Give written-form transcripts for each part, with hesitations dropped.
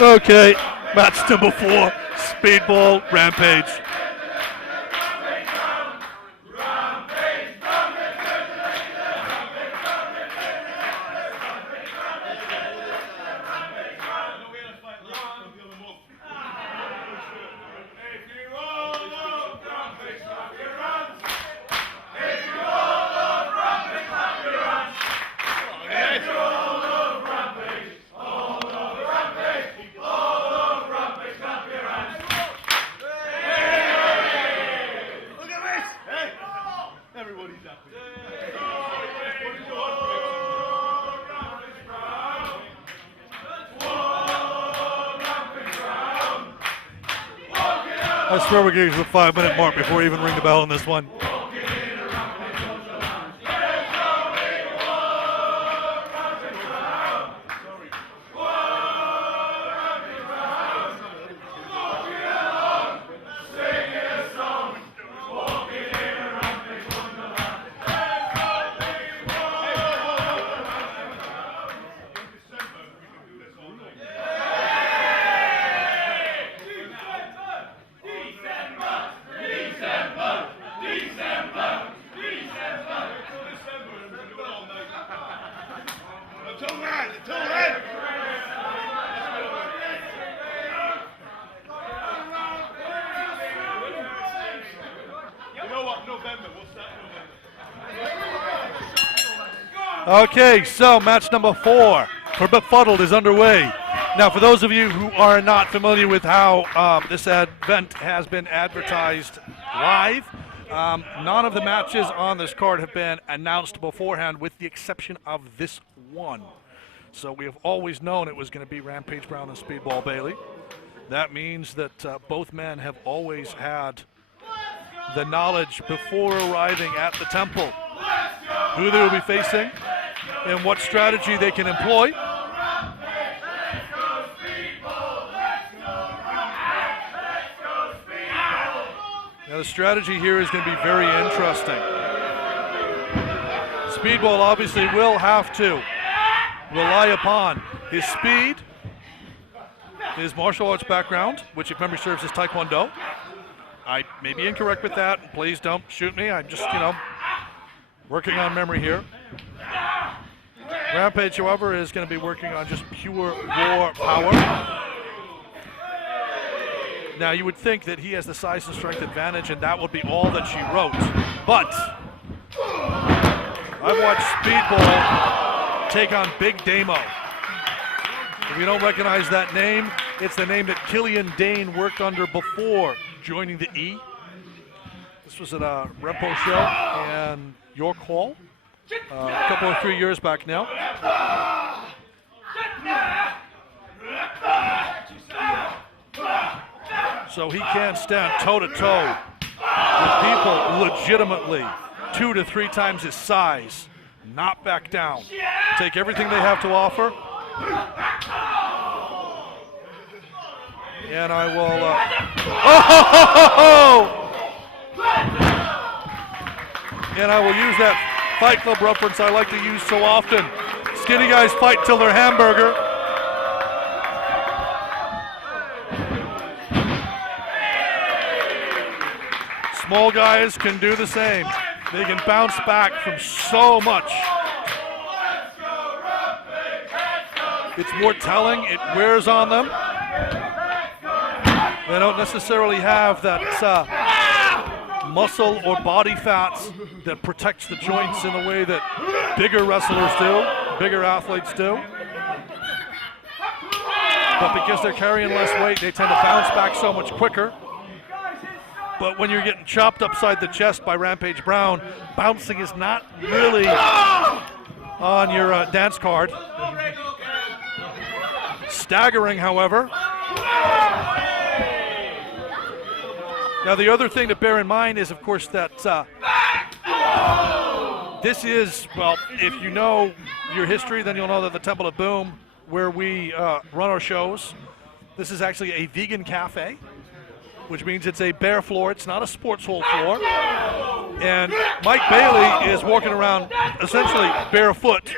Okay, match number 4, Speedball Rampage. I swear we're getting to the 5-minute mark before we even ring the bell on this one. Okay, so match number 4 for Befuddled is underway. Now, for those of you who are not familiar with how this event has been advertised live, none of the matches on this card have been announced beforehand with the exception of this one. So we have always known it was going to be Rampage Brown and Speedball Bailey. That means that both men have always had the knowledge before arriving at the temple who they will be facing and what strategy they can employ. Now the strategy here is going to be very interesting. Speedball obviously will have to rely upon his speed, his martial arts background, which if memory serves as Taekwondo. I may be incorrect with that. Please don't shoot me. I'm just, working on memory here. Rampage, however, is going to be working on just pure raw power. Now, you would think that he has the size and strength advantage, and that would be all that she wrote. But I've watched Speedball take on Big Damo. If you don't recognize that name, it's the name that Killian Dane worked under before joining the E. This was at a Repo show in York Hall a couple or 3 years back now. So he can stand toe-to-toe with people legitimately 2 to 3 times his size, not back down, take everything they have to offer. And I will, and I will use that Fight Club reference I like to use so often. Skinny guys fight till they're hamburger. Small guys can do the same. They can bounce back from so much. It's more telling, it wears on them. They don't necessarily have that muscle or body fats that protects the joints in the way that bigger wrestlers do, bigger athletes do. But because they're carrying less weight, they tend to bounce back so much quicker. But when you're getting chopped upside the chest by Rampage Brown, bouncing is not really on your dance card. Staggering, however. Now, the other thing to bear in mind is, of course, that this is, well, if you know your history, then you'll know that the Temple of Boom, where we run our shows, this is actually a vegan cafe, which means it's a bare floor. It's not a sports hall floor. And Mike Bailey is walking around essentially barefoot.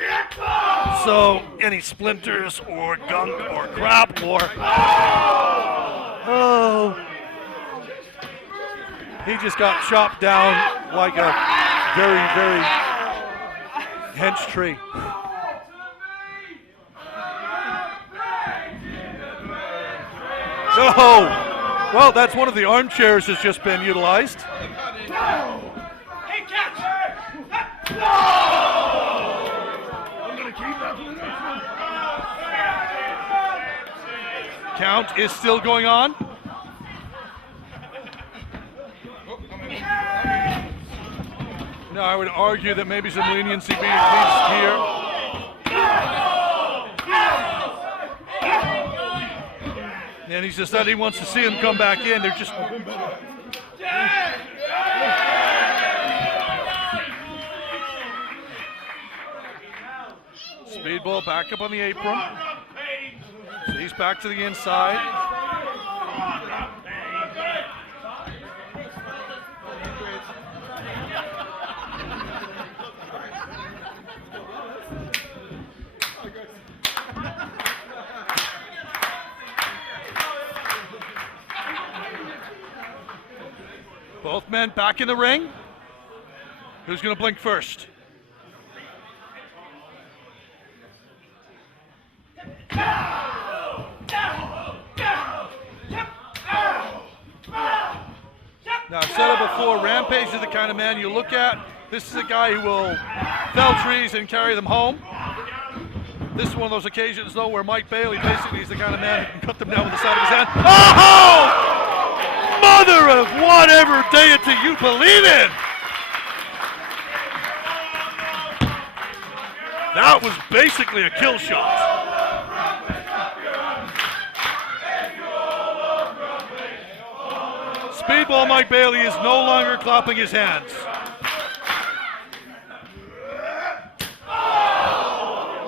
So any splinters or gunk or crap or he just got chopped down like a very, very hench tree. Oh, well, that's one of the armchairs has just been utilized. Count is still going on. No, I would argue that maybe some leniency being used here. And he just said he wants to see him come back in. They're just. Speedball back up on the apron. So he's back to the inside. Both men back in the ring. Who's going to blink first? Now, I've said it before, Rampage is the kind of man you look at. This is a guy who will fell trees and carry them home. This is one of those occasions, though, where Mike Bailey basically is the kind of man who can cut them down with the side of his hand. Oh! Mother of whatever deity you believe in! That was basically a kill shot. Speedball Mike Bailey is no longer clapping his hands.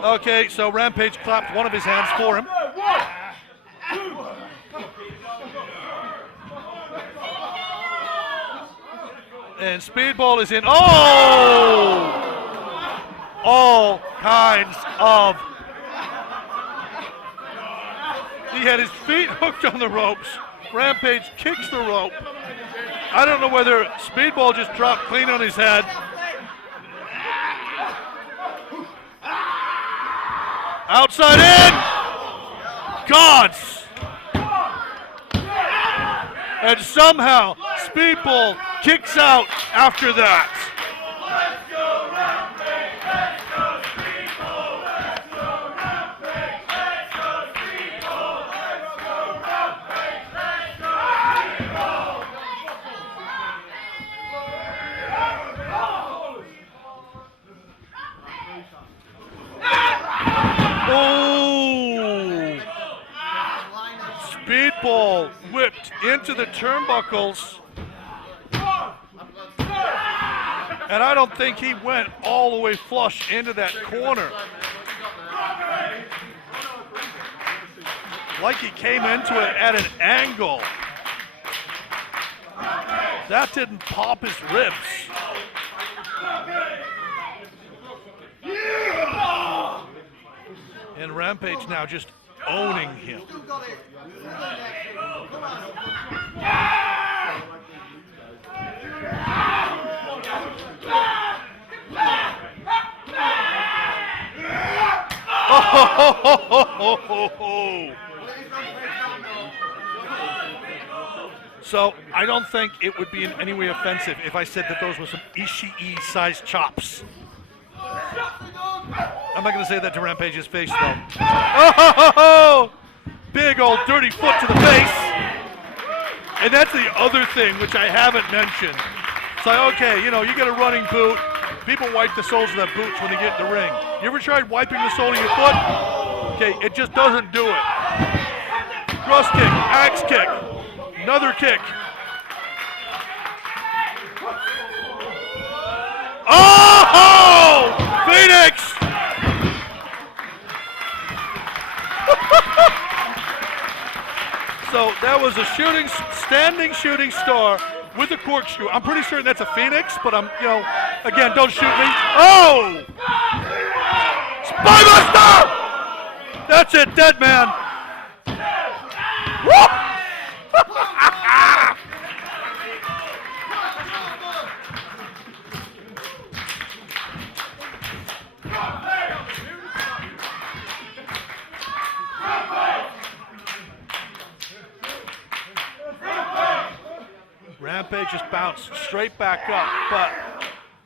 Okay, so Rampage clapped one of his hands for him. And Speedball is in. Oh! All kinds of. He had his feet hooked on the ropes. Rampage kicks the rope. I don't know whether Speedball just dropped clean on his head. Outside in! Gods! And somehow Speedball kicks out after that. Oh! Speedball whipped into the turnbuckles. And I don't think he went all the way flush into that corner. Like he came into it at an angle. That didn't pop his ribs. And Rampage now just owning him. So I don't think it would be in any way offensive if I said that those were some Ishii-sized chops. I'm not going to say that to Rampage's face, though. Oh! Big old dirty foot to the face. And that's the other thing, which I haven't mentioned. It's like, okay, you know, you get a running boot. People wipe the soles of their boots when they get in the ring. You ever tried wiping the sole of your foot? Okay, it just doesn't do it. Cross kick, axe kick, another kick. Oh! Phoenix! So that was a standing shooting star with a corkscrew. I'm pretty certain that's a Phoenix, but I'm, again, don't shoot me. Oh! Spybuster! That's it, dead man. Woo! Rampage just bounced straight back up, but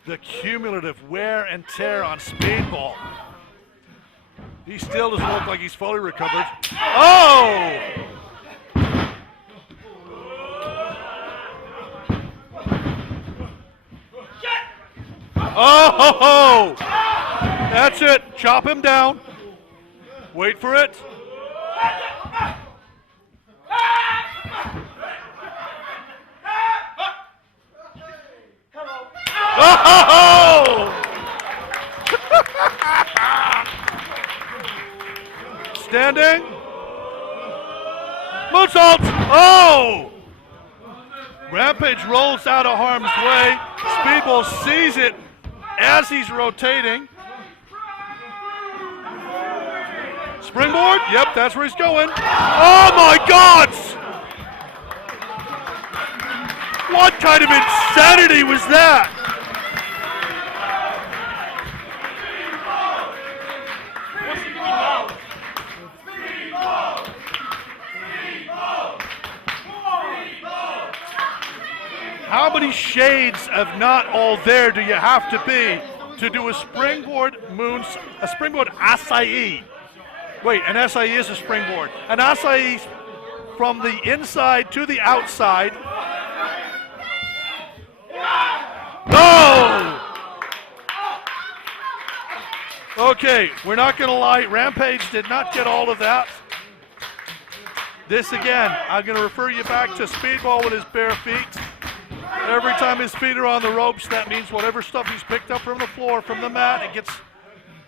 the cumulative wear and tear on Speedball. He still doesn't look like he's fully recovered. Oh! Oh! That's it. Chop him down. Wait for it. Oh! Standing. Moonsault. Oh! Rampage rolls out of harm's way. Speedball sees it as he's rotating. Springboard. Yep, that's where he's going. Oh my God! What kind of insanity was that? How many shades of not all there do you have to be to do a springboard a springboard acai? Wait, an acai is a springboard. An acai from the inside to the outside. Oh! Okay, we're not going to lie. Rampage did not get all of that. This again, I'm going to refer you back to Speedball with his bare feet. Every time his feet are on the ropes, that means whatever stuff he's picked up from the floor, from the mat, it gets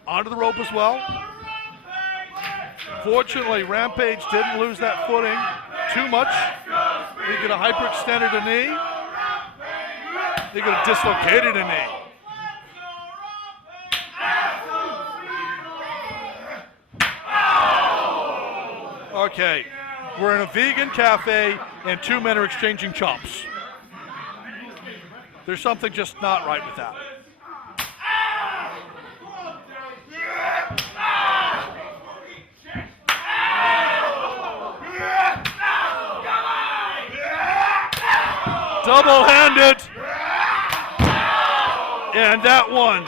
onto the rope as well. Fortunately, Rampage didn't lose that footing too much. He could have hyperextended a knee. He could have dislocated a knee. Okay, we're in a vegan cafe and two men are exchanging chops. There's something just not right with that. Double-handed. And that one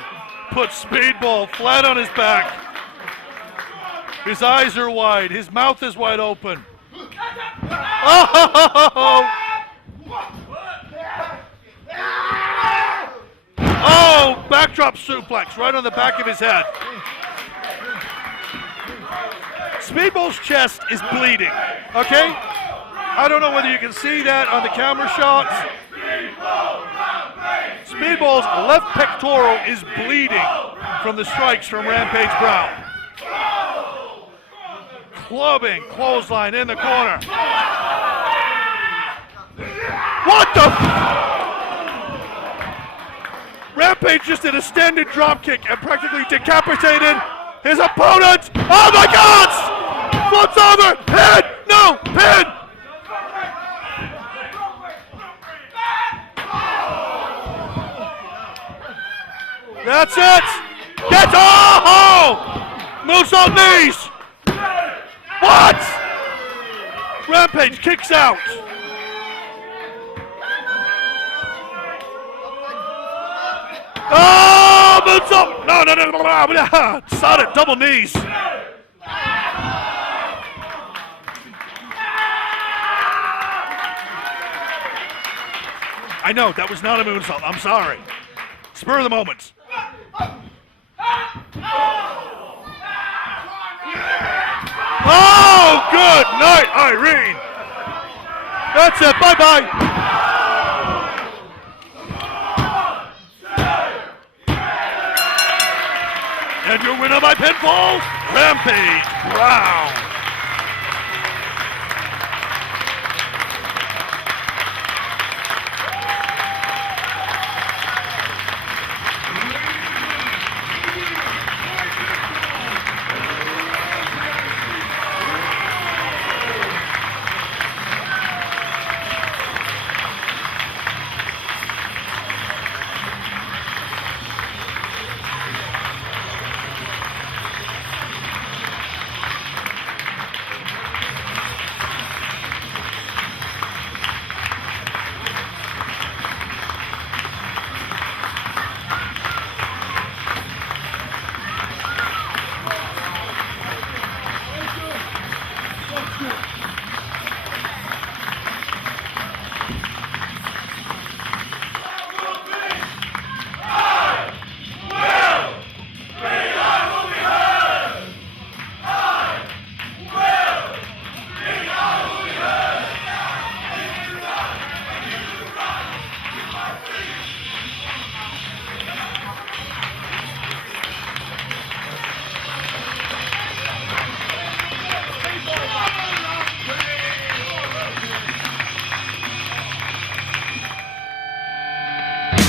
puts Speedball flat on his back. His eyes are wide. His mouth is wide open. Oh! Oh, backdrop suplex right on the back of his head. Speedball's chest is bleeding, okay? I don't know whether you can see that on the camera shots. Speedball's left pectoral is bleeding from the strikes from Rampage Brown. Clubbing, clothesline in the corner. What the Rampage just did a standing drop kick and practically decapitated his opponent. Oh my God! Flips over, pin, no, pin. That's it. Get moves on knees. What? Rampage kicks out. Oh, moves up! No. Saw it, double knees. I know, that was not a moonsault. I'm sorry. Spur of the moment. Oh, good night, Irene. That's it, bye-bye. And your winner by pinfall, Rampage Brown.